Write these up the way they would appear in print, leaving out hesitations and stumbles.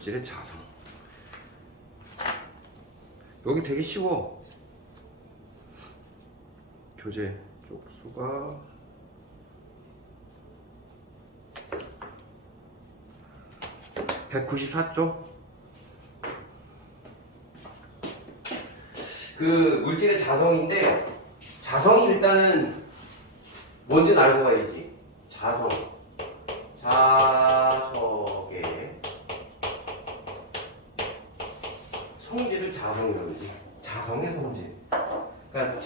물질의 자성. 여기 되게 쉬워. 교재 쪽수가 194쪽. 그 물질의 자성인데, 자성이 일단은 뭔지는 알고 가야지. 자석의 성질을 자성이라고 하지. 자성의 성질. 그러니까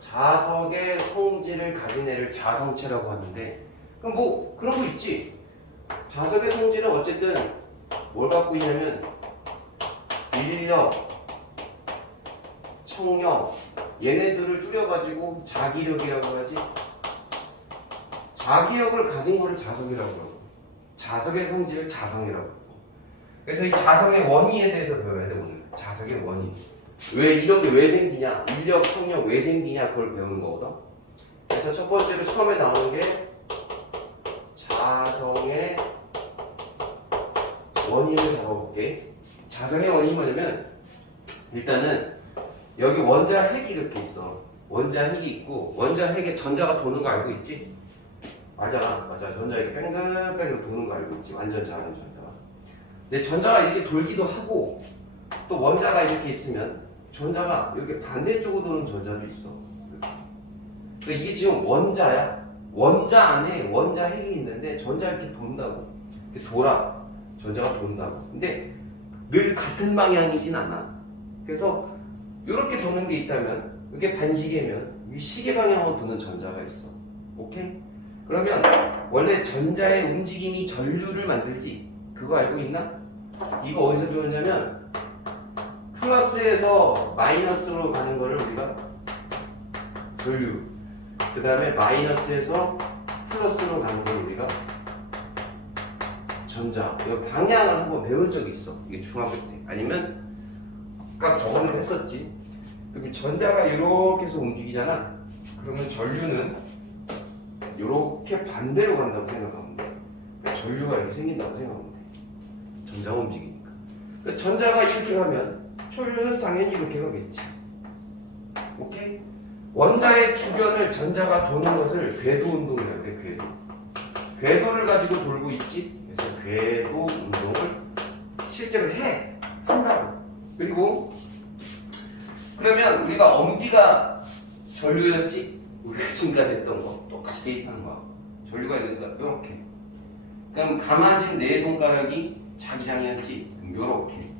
자석의 성질을 가진 애를 자성체라고 하는데, 그럼 뭐 그런 거 있지. 자석의 성질은 어쨌든 뭘 갖고 있냐면 인력, 청력, 얘네들을 줄여가지고 자기력이라고 하지. 자기력을 가진 거를 자석이라고 하고, 자석의 성질을 자성이라고 하고. 그래서 이 자성의 원인에 대해서 배워야 돼 오늘. 자석의 원인. 왜 이런 게 왜 생기냐? 인력, 청력 왜 생기냐? 그걸 배우는 거거든. 그래서 첫 번째로 처음에 나오는 게 자성의 원인을 잡아볼게. 자성의 원인이 뭐냐면, 일단은 여기 원자 핵이 이렇게 있어. 원자 핵이 있고, 원자 핵에 전자가 도는 거 알고 있지? 맞아. 전자 이렇게 뺑글뺑글 도는 거 알고 있지? 완전 작은 전자가. 근데 전자가 이렇게 돌기도 하고, 또 원자가 이렇게 있으면 전자가 이렇게 반대쪽으로 도는 전자도 있어. 근데 이게 지금 원자야. 원자 안에 원자 핵이 있는데 전자 이렇게 돈다고. 이렇게 돌아. 전자가 돈다고. 근데 늘 같은 방향이진 않아. 그래서 이렇게 도는 게 있다면, 이게 반시계면 이 시계 방향으로 도는 전자가 있어. 오케이? 그러면 원래 전자의 움직임이 전류를 만들지. 그거 알고 있나? 이거 어디서 배웠냐면, 플러스에서 마이너스로 가는 거를 우리가 전류, 그 다음에 마이너스에서 플러스로 가는 걸 우리가 전자. 이 방향을 한번 배운 적이 있어. 이게 중학교 때. 아니면 아까 저번에도 했었지. 여기 전자가 이렇게 해서 움직이잖아. 그러면 전류는 이렇게 반대로 간다고 생각하면 돼. 그러니까 전류가 이렇게 생긴다고 생각하면 돼. 전자가 움직이니까. 그러니까 전자가 이렇게 가면 전류는 당연히 이렇게 가겠지. 오케이? 원자의 주변을 전자가 도는 것을 궤도 운동이라고 해. 궤도. 궤도를 가지고 돌고 있지. 그래서 궤도 운동을 실제로 한다고. 그리고 그러면 우리가 엄지가 전류였지? 우리가 지금까지 했던 거 똑같이 대입하는 거야. 전류가 있으니까 이렇게. 그럼 감아진 네 손가락이 자기장이었지? 그럼 요렇게.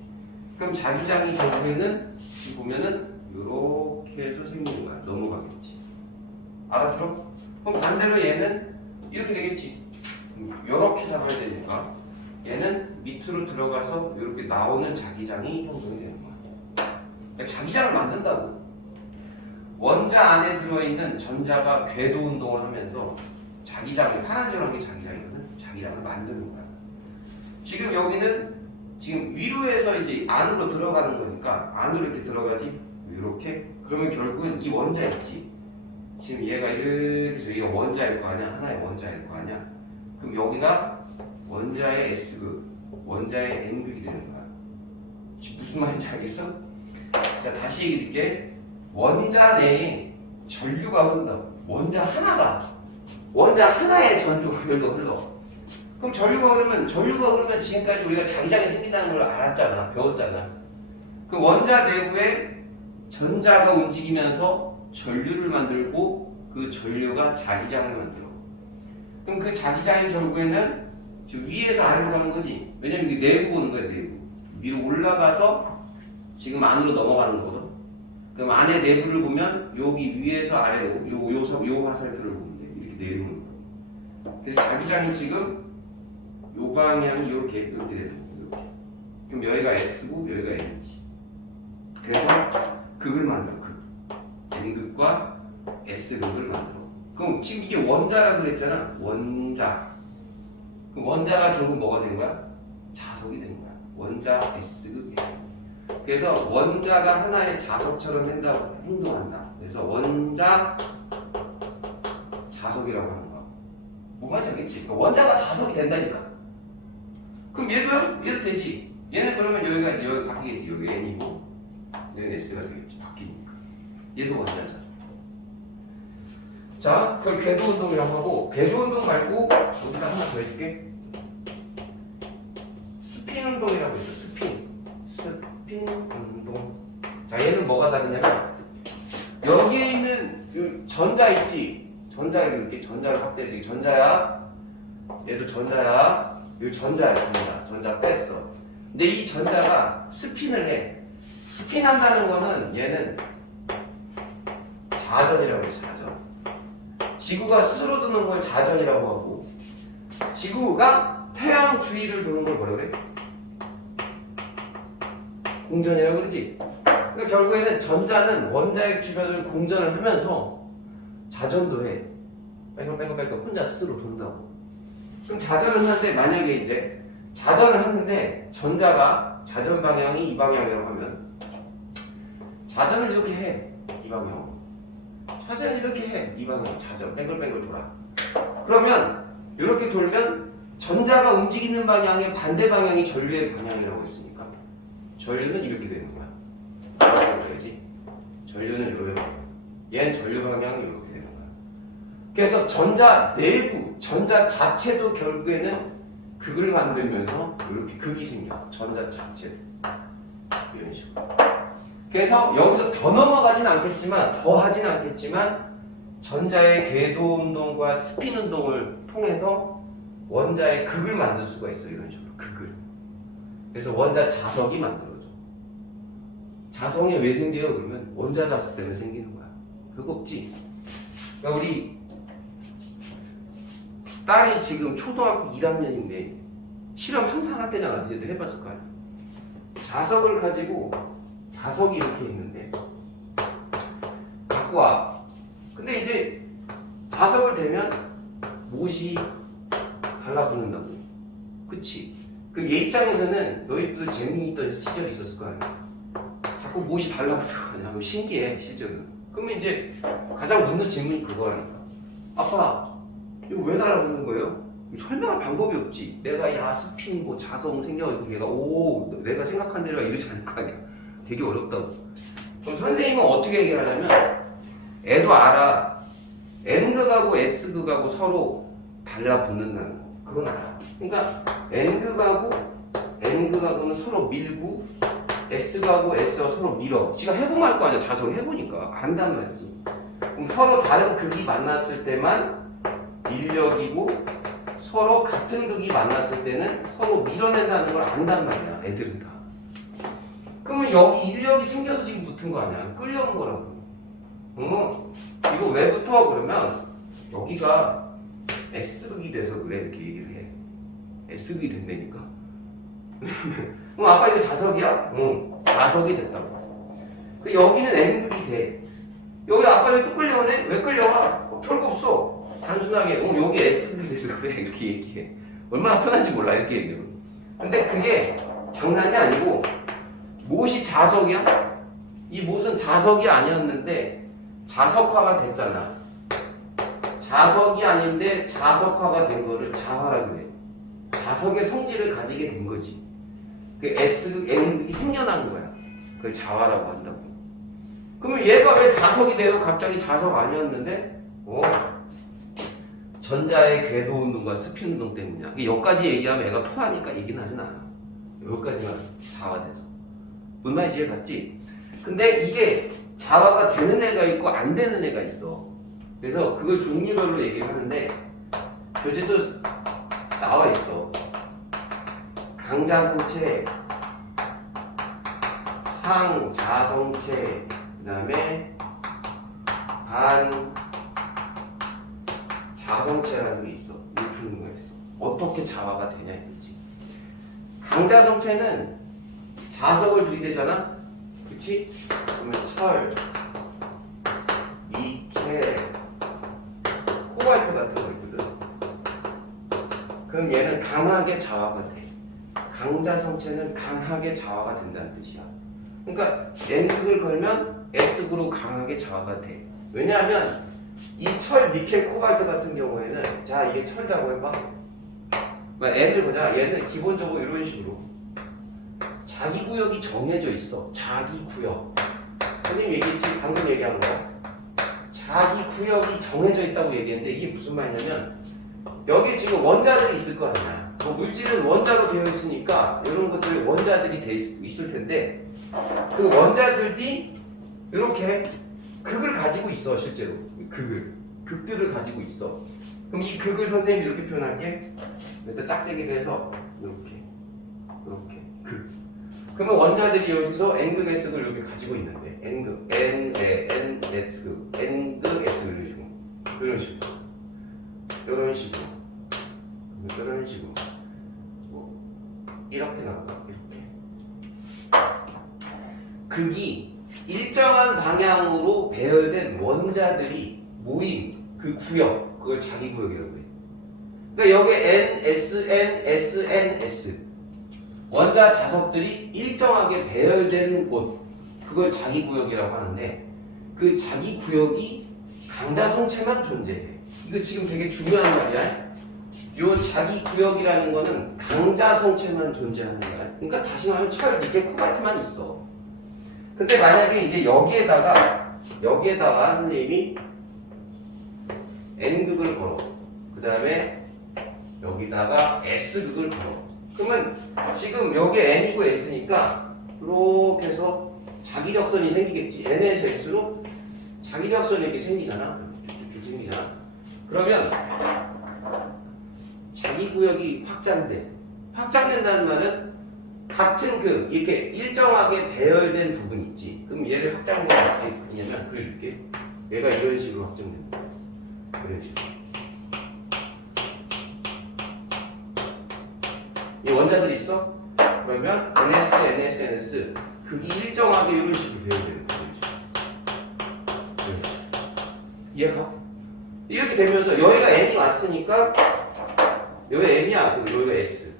그럼 자기장이 결국에는 보면은 요렇게 해서 생기는 거야. 넘어가겠지. 알아들어? 그럼 반대로 얘는 이렇게 되겠지. 요렇게 잡아야 되니까 얘는 밑으로 들어가서 이렇게 나오는 자기장이 형성이 되는 거야. 그러니까 자기장을 만든다고. 원자 안에 들어있는 전자가 궤도 운동을 하면서 자기장을, 파란색으로 자기장이거든. 자기장을 만드는 거야. 지금 여기는 지금 위로에서 이제 안으로 들어가는 거니까 안으로 이렇게 들어가지. 이렇게. 그러면 결국은 이 원자 있지. 지금 얘가 이렇게 해서 얘가 원자일 거 아니야. 하나의 원자일 거 아니야. 그럼 여기가 원자의 S극, 원자의 N극이 되는 거야. 지금 무슨 말인지 알겠어? 자, 다시 얘기해줄게. 원자 내에 전류가 흐른다고. 원자 하나의 전류가 흘러. 그럼 전류가 흐르면 지금까지 우리가 자기장이 생긴다는 걸 알았잖아. 배웠잖아. 그 원자 내부에 전자가 움직이면서 전류를 만들고 그 전류가 자기장을 만들어. 그럼 그 자기장이 결국에는 지금 위에서 아래로 가는 거지. 왜냐면 이게 내부 오는 거야, 내부. 위로 올라가서 지금 안으로 넘어가는 거거든. 그럼 안에 내부를 보면 여기 위에서 아래로 요 화살표를 보면 돼. 이렇게 내려오는 거야. 그래서 자기장이 지금 요 방향이 이렇게 되는 거야. 이렇게. 그럼 여기가 S고 여기가 N이지. 그래서 극을 만들어. N극과 S극을 만들어. 그럼 지금 이게 원자라고 그랬잖아. 원자. 그럼 원자가 결국 뭐가 된 거야? 자석이 된 거야. 원자 S극. 그래서 원자가 하나의 자석처럼 행동한다. 그래서 원자 자석이라고 하는 거야. 뭔 말인지 알겠지? 그러니까 원자가 자석이 된다니까. 그럼 얘도 되지. 얘는 그러면 여기 바뀌겠지. 여기 n이고 얘는 s가 되겠지. 바뀌니까. 얘도 원자잖아. 자, 그걸 궤도 운동이라고 하고, 궤도 운동 말고 어디다 하나 더 해줄게. 스핀 운동이라고 있어. 스핀 운동. 자, 얘는 뭐가 다르냐면 여기에 있는 이 전자 있지. 전자를 이렇게 전자를 확대해서 이게 전자야. 얘도 전자야. 이 전자야. 전자 뺐어. 근데 이 전자가 스핀을 해. 스핀한다는 거는 얘는 자전이라고 해. 자전. 지구가 스스로 도는 걸 자전이라고 하고, 지구가 태양 주위를 도는 걸 뭐라 그래? 공전이라고 그러지. 그러니까 결국에는 전자는 원자핵 주변을 공전을 하면서 자전도 해. 뺑글뺑글 혼자 스스로 돈다고. 그럼 자전을 하는데, 만약에 이제 자전을 하는데 전자가 자전 방향이 이 방향이라고 하면 자전을 이렇게 해. 이 방향. 자전을 이렇게 해. 이 방향. 자전 뺑글뺑글 돌아. 그러면 이렇게 돌면 전자가 움직이는 방향의 반대 방향이 전류의 방향이라고 했으니까 전류는 이렇게 되는 거야. 그래야지. 전류는 이렇게 방향. 얘는 전류 방향이 이렇게 되는 거야. 그래서 전자 내부, 전자 자체도 결국에는 극을 만들면서 이렇게 극이 생겨. 전자 자체. 이런 식으로. 그래서 여기서 더 넘어가진 않겠지만, 더 하진 않겠지만, 전자의 궤도 운동과 스핀 운동을 통해서 원자의 극을 만들 수가 있어. 이런 식으로. 극을. 그래서 원자 자석이 만들어져. 자성이 왜 생겨요? 그러면 원자 자석 때문에 생기는 거야. 그거 없지. 그러니까 우리 딸이 지금 초등학교 1학년인데 실험 항상 할 때잖아. 니네도 해봤을 거 아니야. 자석을 가지고 자석이 이렇게 있는데 갖고 와. 근데 이제 자석을 대면 못이 달라붙는다고. 그치? 그럼 얘 입장에서는 너희들도 재미있던 시절이 있었을 거 아니야. 자꾸 못이 달라붙어가냐. 신기해 시절은. 그러면 이제 가장 묻는 질문이 그거라니까. 아빠 이거 왜 달라붙는 거예요? 설명할 방법이 없지. 내가 야 스핀 뭐 자성 생겨가지고 걔가 오 내가 생각한 대로 이러지 않을 거 아니야. 되게 어렵다고. 그럼 선생님은 어떻게 얘기하냐면 애도 알아. N극하고 S극하고 서로 달라붙는다는 거. 그건 알아. 그러니까 N극하고는 서로 밀고 S극하고 S가 서로 밀어. 지가 해보면 알 거 아니야. 자성 해보니까 안단 말이지. 그럼 서로 다른 극이 만났을 때만 인력이고 서로 같은 극이 만났을 때는 서로 밀어낸다는 걸 안단 말이야. 애들은 다. 그러면 여기 인력이 생겨서 지금 붙은 거 아니야. 끌려온 거라고. 이거 왜 붙어? 그러면 여기가 S극이 돼서 그래. 이렇게 얘기를 해. S극이 된다니까. 그럼 아빠 이거 자석이야? 응. 자석이 됐다고. 여기는 N극이 돼. 여기 아빠 여기 또 끌려오네? 왜 끌려와? 별거 없어. 단순하게 여기 S극이 돼서 그래. 이렇게 얘기해. 얼마나 편한지 몰라. 이렇게 얘기해. 근데 그게 장난이 아니고 못이 자석이야? 이 못은 자석이 아니었는데 자석화가 됐잖아. 자석이 아닌데 자석화가 된 거를 자화라고 해. 자석의 성질을 가지게 된 거지. 그 S극, N극이 생겨난 거야. 그걸 자화라고 한다고. 그러면 얘가 왜 자석이 돼요? 갑자기 자석 아니었는데? 전자의 궤도 운동과 스핀 운동 때문이야. 여기까지 얘기하면 애가 토하니까 얘기는 하진 않아. 여기까지만 자화돼서. 뭔 말인지 이해 갔지? 근데 이게 자화가 되는 애가 있고 안 되는 애가 있어. 그래서 그걸 종류별로 얘기하는데 교재도 나와 있어. 강자성체, 상자성체, 그 다음에 반자성체라는 게 있어. 이 종류가 있어. 어떻게 자화가 되냐 이거지. 강자성체는 자석을 들이대잖아? 그치? 그러면 철, 니켈, 코발트 같은 거 있거든. 그럼 얘는 강하게 자화가 돼. 강자성체는 강하게 자화가 된다는 뜻이야. 그러니까 N극을 걸면 S극으로 강하게 자화가 돼. 왜냐하면 이 철, 니켈, 코발트 같은 경우에는 자 이게 철이라고 해봐. n을 보자. 얘는 기본적으로 이런 식으로 자기 구역이 정해져 있어. 자기 구역. 선생님 얘기했지? 방금 얘기한 거. 자기 구역이 정해져 있다고 얘기했는데 이게 무슨 말이냐면 여기 지금 원자들이 있을 거 아니야. 물질은 원자로 되어 있으니까 이런 것들이 원자들이 돼 있을 텐데 그 원자들이 이렇게 극을 가지고 있어. 실제로 극들을 가지고 있어. 그럼 이 극을 선생님이 이렇게 표현할게. 일단 짝대기를 해서 이렇게 극. 그러면 원자들이 여기서 n극 s극을 이렇게 가지고 있는데 n극 ns극 n극 s극을 이런 식으로 뭐 이렇게 나온다. 이렇게 극이 일정한 방향으로 배열된 원자들이 모인 그 구역, 그걸 자기 구역이라고 해. 그러니까 여기 n, s, n, s, n, s 원자 자석들이 일정하게 배열된 곳, 그걸 자기 구역이라고 하는데 그 자기 구역이 강자성체만 존재해. 이거 지금 되게 중요한 말이야. 요 자기 구역이라는 거는 강자성체만 존재하는 거야. 그러니까 다시 말하면 철, 니켈, 코발트만 있어. 근데 만약에 이제 여기에다가 선생님이 n극을 걸어. 그 다음에 여기다가 s극을 걸어. 그러면 지금 여기 n이고 s니까 이렇게 해서 자기력선이 생기겠지. n에서 s로 자기력선이 이렇게 생기잖아. 쭉쭉쭉 생기잖아. 그러면 자기 구역이 확장된다는 말은 같은 이렇게 일정하게 배열된 부분이 있지. 그럼 얘를 확장된 어떻게 그리냐면 그려줄게. 얘가 이런 식으로 확장된다. 이런 식으로. 이 원자들이 있어? 그러면 ns, ns, ns 극이 일정하게 이런 식으로 배열되는 거야. 이해가? 이렇게 되면서 여기가 n이 왔으니까 여기 n이야. 그럼 여기가 s.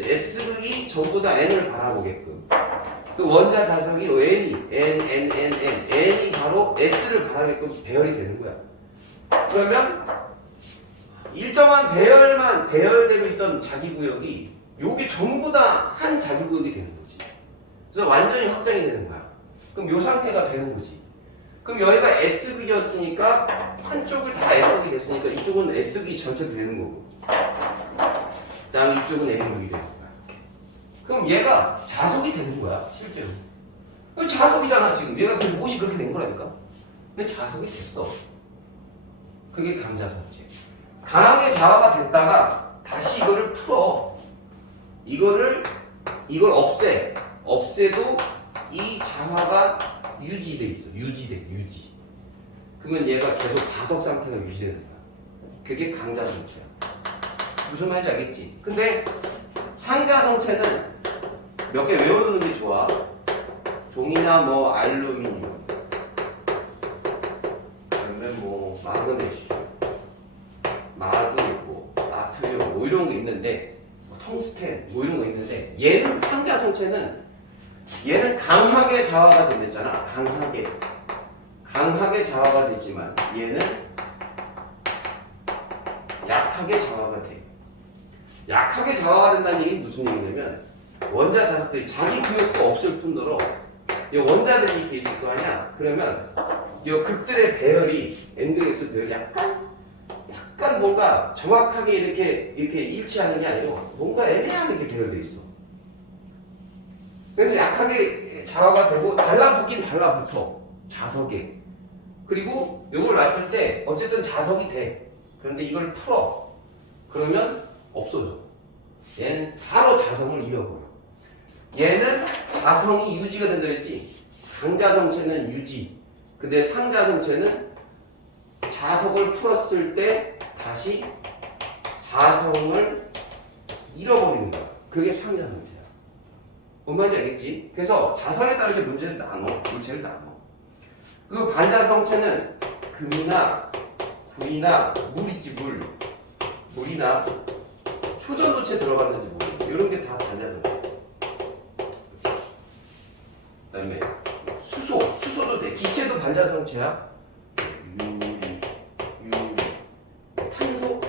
S극이 전부 다 n을 바라보게끔. 그 원자 자석이 n이 바로 s를 바라게끔 배열이 되는 거야. 그러면 일정한 배열되고 있던 자기 구역이 요게 전부 다 한 자기 구역이 되는 거지. 그래서 완전히 확장이 되는 거야. 그럼 요 상태가 되는 거지. 그럼 여기가 S극이었으니까 한쪽을 다 S극이 됐으니까 이쪽은 S극이 전체도 되는 거고 그 다음에 이쪽은 N극이 되는 거야. 그럼 얘가 자석이 되는 거야. 실제로 자석이잖아. 지금 얘가 못이 그렇게 된 거라니까. 근데 자석이 됐어. 그게 강자성체. 강하게 자화가 됐다가 다시 이거를 풀어. 이걸 없애도 이 자화가 유지돼 있어. 유지. 그러면 얘가 계속 자석 상태가 유지되는 거야. 그게 강자성체야. 무슨 말인지 알겠지? 근데 상자성체는 몇 개 외워두는 게 좋아. 종이나 뭐 알루미늄, 그다음에 뭐 마그네슘, 마그 있고 나트륨 뭐 이런 게 있는데 뭐 텅스텐 뭐 이런 거 있는데 얘는 상자성체는 얘는 강하게 자화가 됐잖아. 강하게 자화가 되지만 얘는 약하게 자화가 돼. 약하게 자화가 된다는 얘기는 무슨 얘기냐면 원자 자석들이 자기 구역도 없을 뿐더러 이 원자들이 이렇게 있을 거 아니야. 그러면 이 극들의 배열이 n극 s 배열이 약간 뭔가 정확하게 이렇게 일치하는 게 아니고 뭔가 애매하게 이렇게 배열돼 있어. 그래서 약하게 자화가 되고 달라붙긴 달라붙어. 자석에. 그리고 이걸 놨을 때 어쨌든 자석이 돼. 그런데 이걸 풀어. 그러면 없어져. 얘는 바로 자성을 잃어버려. 얘는 자성이 유지가 된다 했지. 강자성체는 유지. 근데 상자성체는 자석을 풀었을 때 다시 자성을 잃어버리는 거야. 그게 상자성체야. 뭔 말인지 알겠지? 그래서 자성에 따르게 문제를 나눠. 물체를 나눠. 그 반자성체는 금이나 불이나 물 있지, 물이나 초전도체 들어갔는지 모르고 이런 게 다 반자성체. 그다음에 수소도 돼. 기체도 반자성체야. 탄소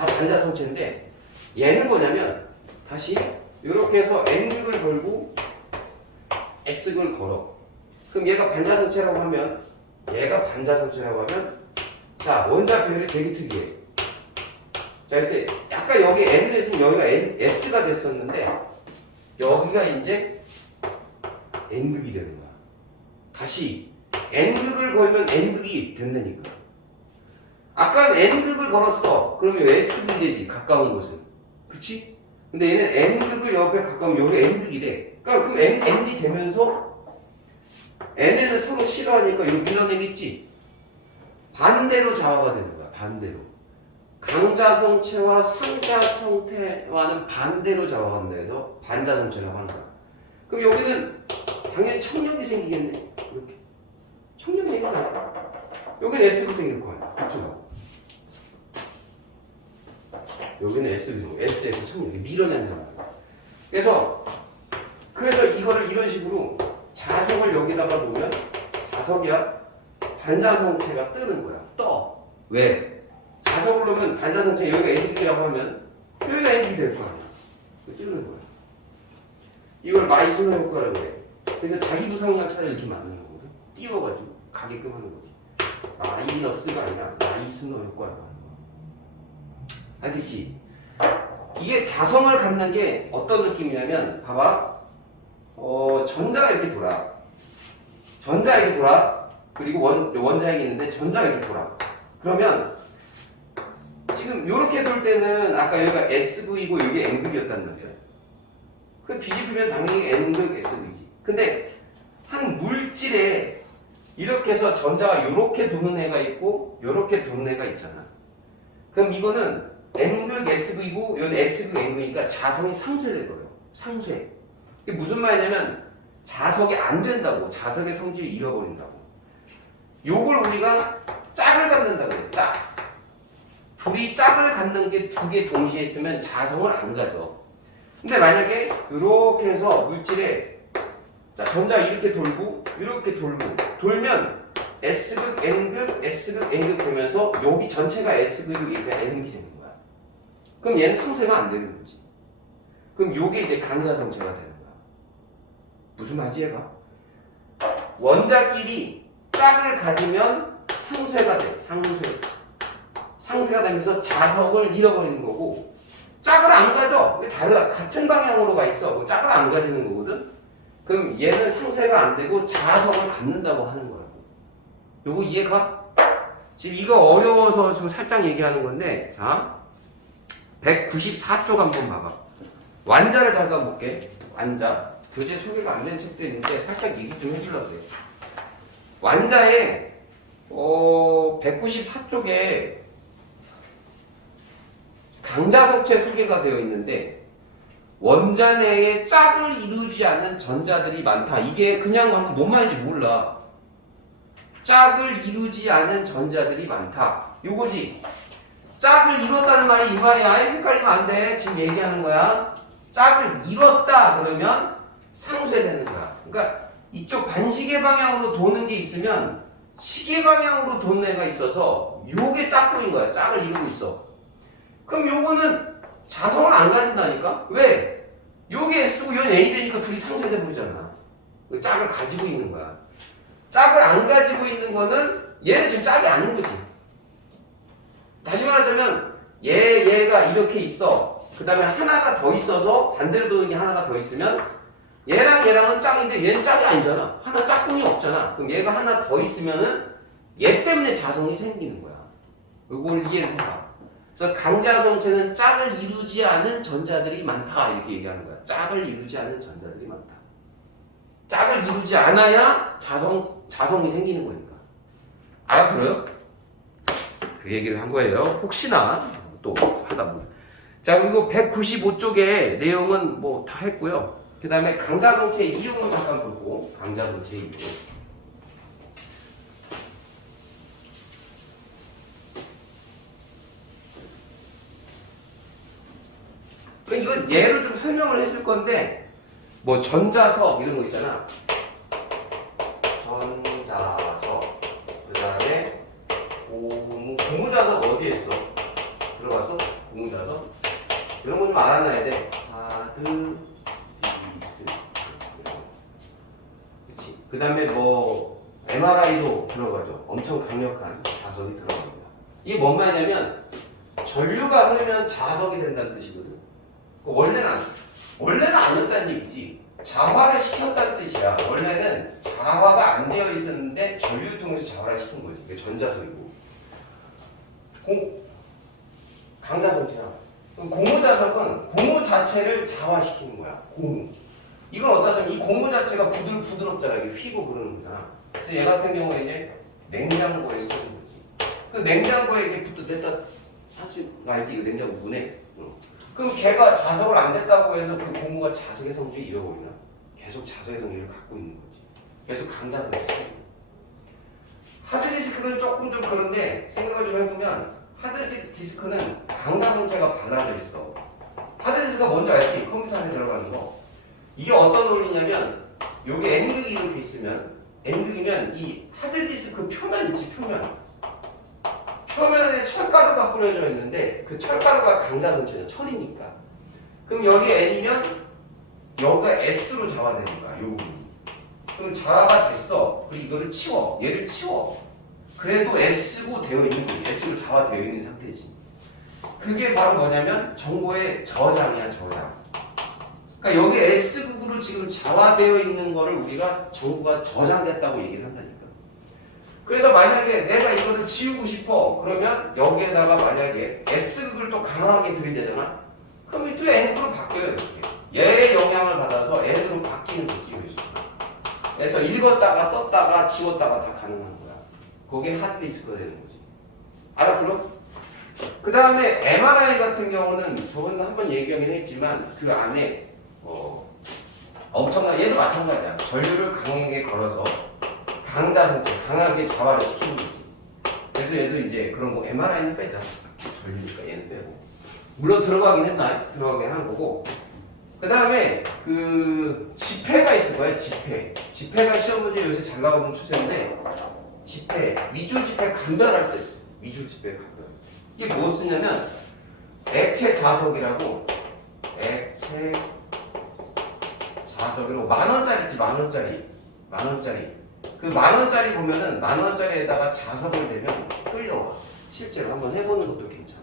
다 반자성체인데 얘는 뭐냐면 다시 이렇게 해서 N극을 걸고 S극을 걸어. 그럼 얘가 반자성체라고 하면 얘가 반자성체라고 하면 자 원자 배열이 되게 특이해. 자 이때 약간 여기 N을 했으면 여기가 S가 됐었는데 여기가 이제 N극이 되는 거야. 다시 N극을 걸면 N극이 된다니까. 아까 N극을 걸었어. 그러면 S극이 되지. 가까운 곳은. 그치? 근데 얘는 N극을 옆에 가까우면 여기 N극이 돼. 그러니까 그럼 N이 되면서 N에는 서로 싫어하니까 이거 밀어내겠지? 반대로 자화가 되는 거야. 반대로. 강자성체와 상자성체와는 반대로 자화가 된다 해서 반자성체라고 하는 거야. 그럼 여기는 당연히 청력이 생기겠네. 이렇게. 청력이 생긴다. 여기는 S가 생길 거야. 그쵸? 여기는 S에서 청력이 밀어낸단 말이야. 그래서 이거를 이런 식으로 자석을 여기다가 놓으면 자석이야. 반자성체가 뜨는 거야. 떠. 왜? 자석을 놓으면 반자성체 여기가 N극이라고 하면 여기가 N극이 될 거 아니야. 뜨는 거야. 이걸 마이스너 효과라고 해. 그래서 자기 부상약차를 이렇게 만드는 거거든. 띄워가지고 가게끔 하는 거지. 마이너스가 아니라 마이스너 효과라고 하는 거야. 알겠지? 이게 자성을 갖는 게 어떤 느낌이냐면 봐봐. 전자가 이렇게 돌아. 전자가 이렇게 돌아. 그리고 원자핵이 있는데 전자가 이렇게 돌아. 그러면 지금 이렇게 돌 때는 아까 여기가 S극이고 여기 N극이었단 말이야. 그 뒤집으면 당연히 N극, S극이지. 근데 한 물질에 이렇게 해서 전자가 이렇게 도는 애가 있고 이렇게 도는 애가 있잖아. 그럼 이거는 N극, S극이고 이건 S극, N극이니까 자성이 상쇄될 거예요. 상쇄. 이게 무슨 말이냐면 자석이 안 된다고. 자석의 성질을 잃어버린다고. 요걸 우리가 짝을 갖는다고 해요. 짝. 둘이 짝을 갖는 게 두 개 동시에 있으면 자성을 안 가져. 근데 만약에 이렇게 해서 물질에 자, 전자 이렇게 돌고 이렇게 돌면 S극, N극, S극, N극 되면서 여기 전체가 S극이 N극이 되는 거야. 그럼 얘는 상쇄가 안 되는 거지. 그럼 요게 이제 강자성체가 되는 거야. 무슨 말인지 얘가? 원자끼리 짝을 가지면 상쇄가 돼. 상쇄가 되면서 자석을 잃어버리는 거고 짝을 안 가져. 달라. 같은 방향으로 가 있어. 짝을 안 가지는 거거든. 그럼 얘는 상쇄가 안 되고 자석을 갖는다고 하는 거라고. 요거 이해가? 지금 이거 어려워서 좀 살짝 얘기하는 건데 자 194쪽 한번 봐봐. 완자를 잠깐 볼게. 완자. 교재 소개가 안 된 책도 있는데 살짝 얘기 좀 해주려고 그래. 완자에 194쪽에 강자성체 소개가 되어 있는데 원자 내에 짝을 이루지 않는 전자들이 많다. 이게 그냥 뭔 말인지 몰라. 짝을 이루지 않은 전자들이 많다. 요거지. 짝을 이뤘다는 말이 이 말이야. 헷갈리면 안 돼. 지금 얘기하는 거야. 짝을 이뤘다 그러면 상쇄되는 거야. 그러니까 이쪽 반시계 방향으로 도는 게 있으면 시계 방향으로 도는 애가 있어서 요게 짝꿍인 거야. 짝을 이루고 있어. 그럼 요거는 자성을 안 가진다니까? 왜? 요게 S고 요건 A 되니까 둘이 상쇄돼 버리잖아. 짝을 가지고 있는 거야. 짝을 안 가지고 있는 거는 얘는 지금 짝이 아닌 거지. 다시 말하자면 얘가 이렇게 있어. 그 다음에 하나가 더 있어서 반대로 도는 게 하나가 더 있으면 얘랑은 짝인데 얘는 짝이 아니잖아. 하나 짝꿍이 없잖아. 그럼 얘가 하나 더 있으면은 얘 때문에 자성이 생기는 거야. 이걸 이해해봐. 그래서 강자성체는 짝을 이루지 않은 전자들이 많다 이렇게 얘기하는 거야. 짝을 이루지 않은 전자들이 많다. 짝을 이루지 않아야 자성이 생기는 거니까. 알아들어요? 그 얘기를 한 거예요. 혹시나 또 하다 보면. 자, 그리고 195쪽에 내용은 뭐 다 했고요. 그 다음에 강자성체의 이용을 잠깐 보고, 강자성체의 이용. 이건 예를 좀 설명을 해줄 건데, 뭐 전자석 이런 거 있잖아. 전자석. 그 다음에 고무자석 어디에 있어? 들어가서 고무자석. 이런 거 좀 알아놔야 돼. 하드 디스크. 그치. 그 다음에 뭐 MRI도 들어가죠. 엄청 강력한 자석이 들어갑니다. 이게 뭔 말이냐면 전류가 흐르면 자석이 된다는 뜻이거든. 원래는 안 된다는 얘기지. 자화를 시켰다는 뜻이야. 원래는 자화가 안 되어 있었는데 전류를 통해서 자화를 시킨 거지. 그게 전자석이고. 강자석이잖아. 고무자석은 고무 자체를 자화시키는 거야. 고무. 이건 어떠세요? 이 고무 자체가 부드럽잖아. 이게 휘고 그러는 거잖아. 그래서 얘 같은 경우에 이제 냉장고에 쓰는 거지. 그 냉장고에 이게 냈다 할 수 알지? 이 냉장고 문에. 그럼 걔가 자석을 안 댔다고 해서 그 고무가 자석의 성질을 잃어버리나? 계속 자석의 성질을 갖고 있는 거지. 계속 강자석을 쓰는 거야. 하드디스크는 조금 좀 그런데 생각을 좀 해보면 하드디스크는 강자성체가 발라져 있어. 하드디스크가 뭔지 알지? 컴퓨터 안에 들어가는 거. 이게 어떤 원리냐면 요게 N극이 이렇게 있으면 N극이면 이 하드디스크 표면 있지 표면에 철가루가 뿌려져 있는데 그 철가루가 강자성체죠. 철이니까. 그럼 여기 N이면 여기가 S로 자화되는 거야. 요 부분이. 그럼 자화가 됐어. 그리고 이거를 치워. 얘를 치워. 그래도 S고 되어 있는 거지. S로 자화되어 있는 상태지. 그게 바로 뭐냐면 정보의 저장이야. 저장. 그러니까 여기 S극으로 지금 자화되어 있는 거를 우리가 정보가 저장됐다고 얘기를 한다니까. 그래서 만약에 내가 이거를 지우고 싶어. 그러면 여기에다가 만약에 S극을 또 강하게 들이대잖아. 그러면 또 N으로 바뀌어요. 이렇게. 얘의 영향을 받아서 N으로 바뀌는 거지. 그래서 읽었다가 썼다가 지웠다가 다 가능한 거야. 그게 하드디스크가 되는 거지. 알았어? 그 다음에 MRI 같은 경우는 저번에 한번 얘기하긴 했지만 그 안에 엄청난 얘도 마찬가지야. 전류를 강하게 걸어서 강자성체 강하게 자화를 시키는 거지. 그래서 얘도 이제 그런 거 MRI는 빼자. 전류니까 얘는 빼고. 물론 들어가긴 했나? 들어가긴 한 거고. 그 다음에 그 지폐가 있을 거야. 지폐가 시험 문제 요새 잘 나오는 추세인데 지폐 위조 지폐 감별할 때 위조 지폐 감별. 이게 뭐 쓰냐면 액체 자석이라고 액체 자석으로 10,000원짜리 있지. 10,000원짜리 그 10,000원짜리 보면은 10,000원짜리에다가 자석을 대면 끌려와. 실제로 한번 해보는 것도 괜찮아.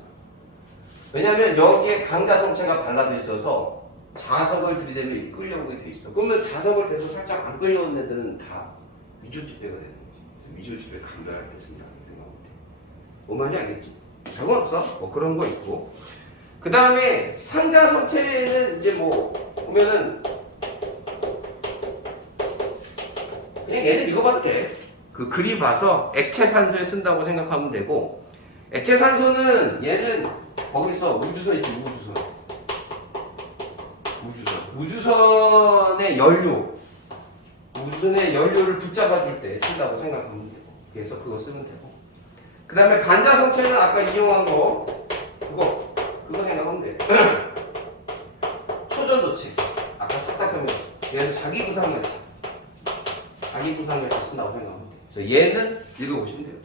왜냐면 여기에 강자성체가 발라져 있어서 자석을 들이대면 이렇게 끌려오게 돼 있어. 그러면 자석을 대서 살짝 안 끌려온 애들은 다 위조지폐가 되는 거지. 그래서 위조지폐 감별할 때 쓴다고 생각하면 돼. 뭔 말인지 알겠지? 별거 없어. 뭐 그런 거 있고. 그 다음에 상자성체는 이제 뭐 보면은 그냥 얘는 읽어봐도 돼. 그 글이 봐서 액체산소에 쓴다고 생각하면 되고, 액체산소는 얘는 거기서 우주선 있지. 우주선의 연료, 우주선의 연료를 붙잡아줄 때 쓴다고 생각하면 되고, 그래서 그거 쓰면 되고. 그 다음에 반자성체는 아까 이용한 거, 그거 생각하면 돼. 초전도체. 아까 살짝 설명했어. 얘는 자기 구상열차 쓴다고 생각하면 돼. 그래서 얘는 읽어보시면 돼요.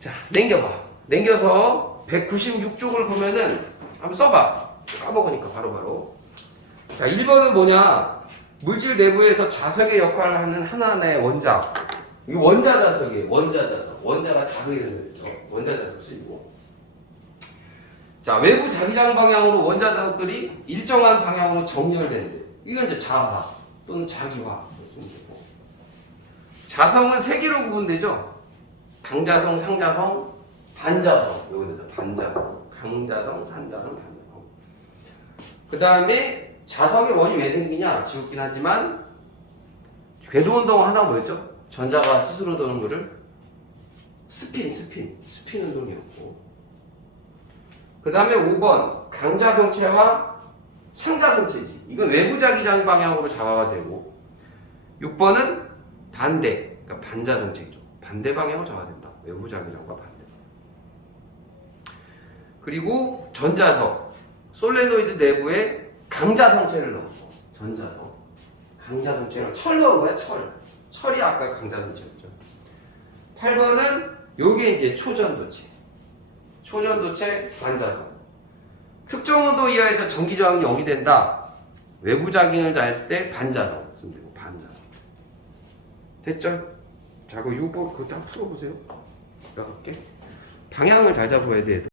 자, 넘겨봐. 넘겨서 196쪽을 보면은 한번 써봐. 까먹으니까 바로바로. 자, 1번은 뭐냐? 물질 내부에서 자석의 역할을 하는 하나하나의 원자. 이게 원자 자석이에요. 원자가 자석이 되는 거죠. 원자 자석 쓰이고. 자, 외부 자기장 방향으로 원자 자석들이 일정한 방향으로 정렬되는데, 이건 이제 자화 또는 자기화 쓰면 되고. 자성은 세 개로 구분되죠. 강자성, 상자성, 반자성. 여기다 반자성. 강자성, 산자성, 반자성. 그 다음에 자석의 원이 왜 생기냐? 지웠긴 하지만 궤도운동 하나 뭐였죠? 전자가 스스로 도는 거를 스핀 운동이었고. 그 다음에 5번 강자성체와 상자성체지. 이건 외부 자기장 방향으로 자화가 되고. 6번은 반대, 그러니까 반자성체죠. 반대 방향으로 자화된다. 외부 자기장과 반대. 그리고 전자석, 솔레노이드 내부에 강자성체를 넣었고. 전자석, 강자성체를 철 넣은 거야. 철이 아까 강자성체였죠. 8번은 요게 이제 초전도체. 초전도체 반자성. 특정 온도 이하에서 전기 저항이 0이 된다. 외부 작용을 가했을 때 반자성 쓰면 되고 반자성. 됐죠? 자, 그거 그것도 한번 풀어보세요. 몇 개. 방향을 잘 잡아야 돼.